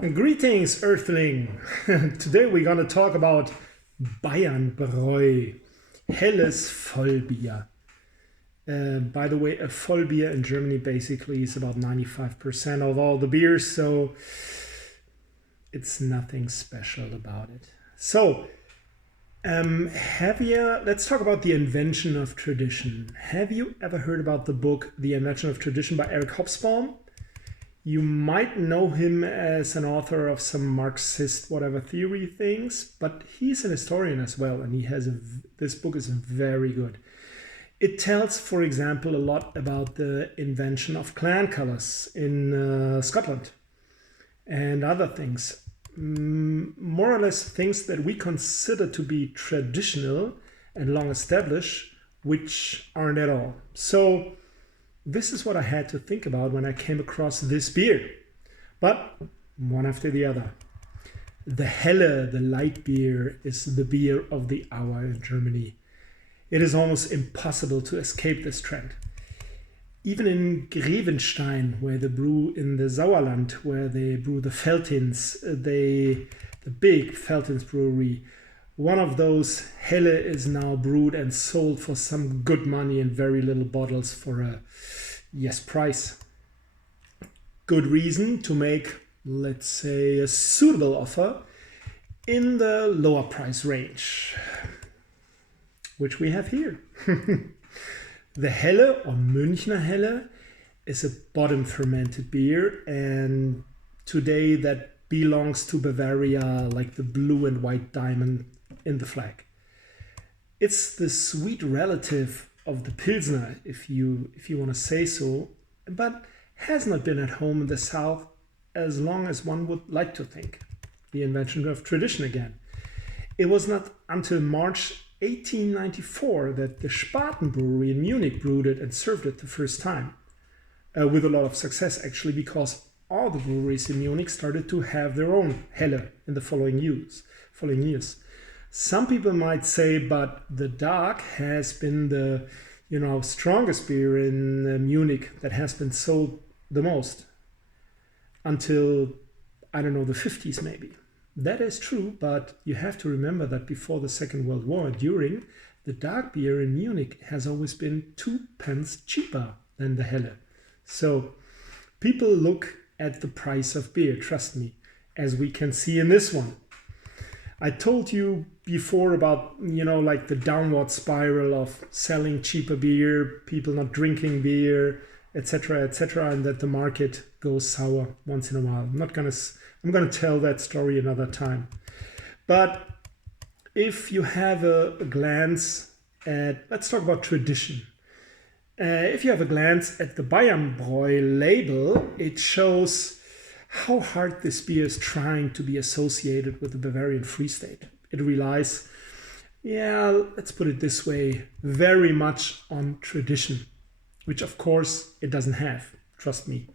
Greetings, Earthling! Today we're gonna talk about Bayernbräu, helles Vollbier. By the way, a Vollbier in Germany basically is about 95% of all the beers, so it's nothing special about it. So, let's talk about the invention of tradition. Have you ever heard about the book The Invention of Tradition by Eric Hobsbawm? You might know him as an author of some Marxist whatever theory things, but he's an historian as well, and this book is very good. It tells, for example, a lot about the invention of clan colors in Scotland and other things. More or less things that we consider to be traditional and long established, which aren't at all. So this is what I had to think about when I came across this beer, but one after the other. The helle, the light beer, is the beer of the hour in Germany. It is almost impossible to escape this trend. Even in Grevenstein, where they brew in the Sauerland, where they brew the Veltins, the big Veltins brewery, one of those helle is now brewed and sold for some good money in very little bottles for a price. Good reason to make, let's say, a suitable offer in the lower price range, which we have here. The Helle or Münchner Helle is a bottom fermented beer, and today that belongs to Bavaria like the blue and white diamond in the flag. It's the sweet relative of the Pilsner, if you want to say so, but has not been at home in the South as long as one would like to think. The invention of tradition again. It was not until March 1894 that the Spaten brewery in Munich brewed it and served it the first time, with a lot of success actually, because all the breweries in Munich started to have their own Helle in the following years. Some people might say, but the dark has been the strongest beer in Munich that has been sold the most until, I don't know, the 50s maybe. That is true, but you have to remember that before the Second World War, the dark beer in Munich has always been 2 pence cheaper than the helle. So people look at the price of beer, trust me, as we can see in this one. I told you before about, like the downward spiral of selling cheaper beer, people not drinking beer, etc., and that the market goes sour once in a while. I'm gonna tell that story another time. But if you have a glance at, let's talk about tradition. If you have a glance at the Bayernbräu label, it shows how hard this beer is trying to be associated with the Bavarian Free State. It relies, let's put it this way, very much on tradition, which of course it doesn't have, trust me.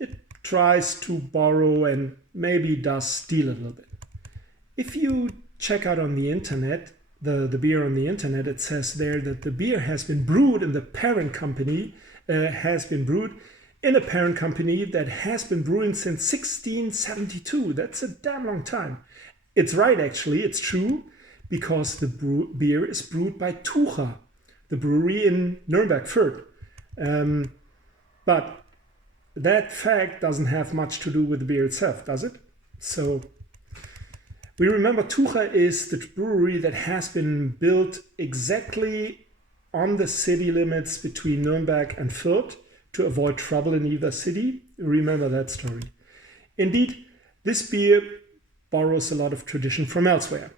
It tries to borrow and maybe does steal a little bit. If you check out on the internet, the beer on the internet, it says there that the beer has been brewed in the parent company, that has been brewing since 1672. That's a damn long time. It's right, actually, it's true, because the beer is brewed by Tucher, the brewery in Nuremberg, Fürth. But that fact doesn't have much to do with the beer itself, does it? So we remember Tucher is the brewery that has been built exactly on the city limits between Nuremberg and Fürth to avoid trouble in either city. Remember that story. Indeed, this beer borrows a lot of tradition from elsewhere.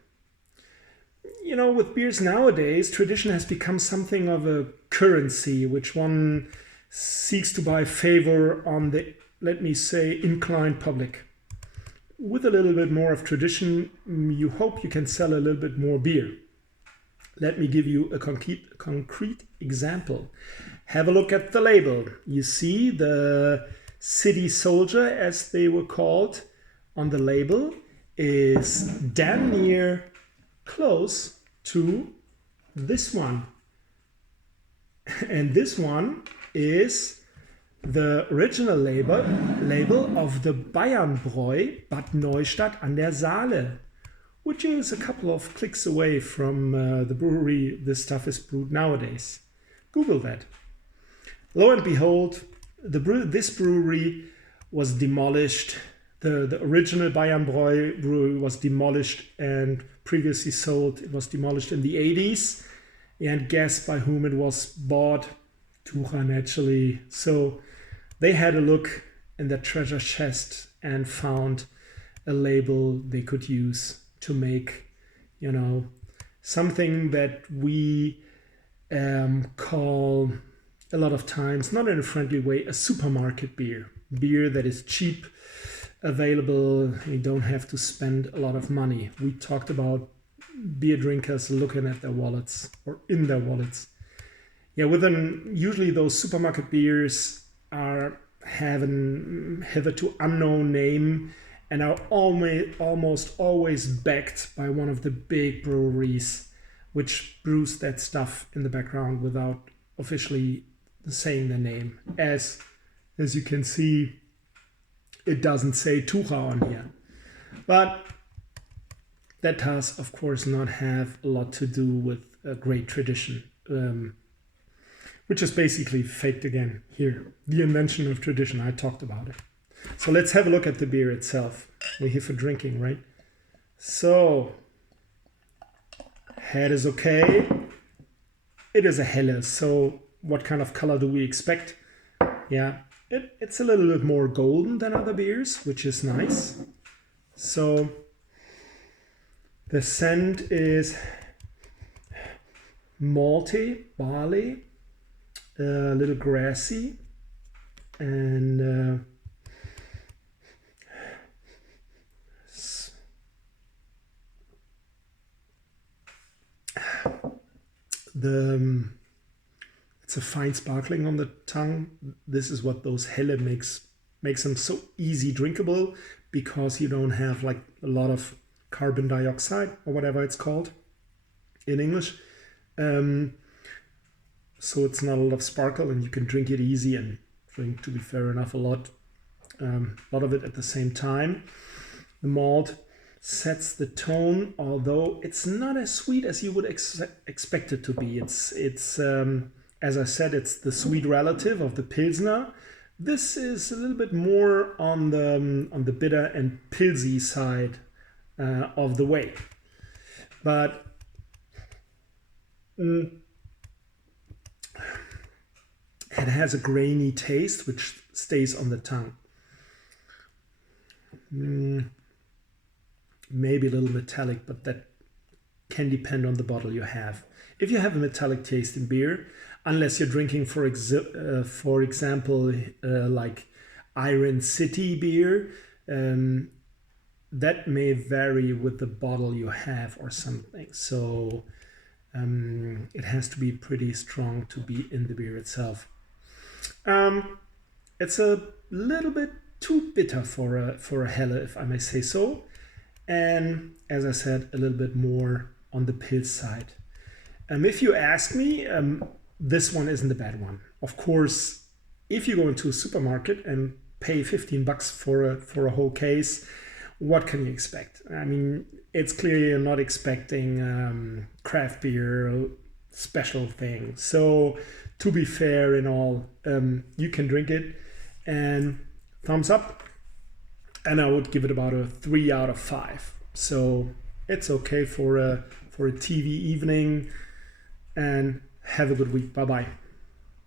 With beers nowadays, tradition has become something of a currency which one seeks to buy favor on the, let me say, inclined public. With a little bit more of tradition, you hope you can sell a little bit more beer. Let me give you a concrete example. Have a look at the label. You see the city soldier, as they were called, on the label is damn near close to this one. And this one is the original label of the Bayernbräu Bad Neustadt an der Saale, which is a couple of clicks away from the brewery this stuff is brewed nowadays. Google that. Lo and behold, this brewery was demolished. The original Bayernbräu brewery was demolished and previously sold. It was demolished in the 80s. And guess by whom it was bought? Tucher, naturally. So they had a look in their treasure chest and found a label they could use to make, you know, something that we call a lot of times, not in a friendly way, a supermarket beer. Beer that is cheap, available, you don't have to spend a lot of money. We talked about beer drinkers looking at their wallets or in their wallets. Yeah, usually those supermarket beers have an hitherto unknown name and are almost always backed by one of the big breweries, which brews that stuff in the background without officially saying the name. As you can see, it doesn't say Tucher on here. But that does, of course, not have a lot to do with a great tradition, which is basically faked again here. The invention of tradition, I talked about it. So let's have a look at the beer itself. We're here for drinking, right? So, head is okay. It is a helle, so what kind of color do we expect? Yeah, it's a little bit more golden than other beers, which is nice. So, the scent is malty, barley, a little grassy, and it's a fine sparkling on the tongue. This is what those helle makes them so easy drinkable, because you don't have like a lot of carbon dioxide or whatever it's called in English. So it's not a lot of sparkle and you can drink it easy and drink, to be fair enough, a lot of it at the same time. The malt sets the tone, although it's not as sweet as you would expect it to be. It's as I said, it's the sweet relative of the Pilsner. This is a little bit more on the bitter and pilsy side of the way, but it has a grainy taste which stays on the tongue. Maybe a little metallic, but that can depend on the bottle you have. If you have a metallic taste in beer, unless you're drinking, for example, like Iron City beer, that may vary with the bottle you have or something. So it has to be pretty strong to be in the beer itself. It's a little bit too bitter for a helle, if I may say so. And as I said, a little bit more on the Pils side. If you ask me, this one isn't a bad one. Of course, if you go into a supermarket and pay $15 for a whole case, what can you expect? I mean, it's clear you're not expecting craft beer, special thing. So to be fair in all, you can drink it, and thumbs up. And I would give it about a 3 out of 5. So it's okay for a TV evening. And have a good week. Bye-bye.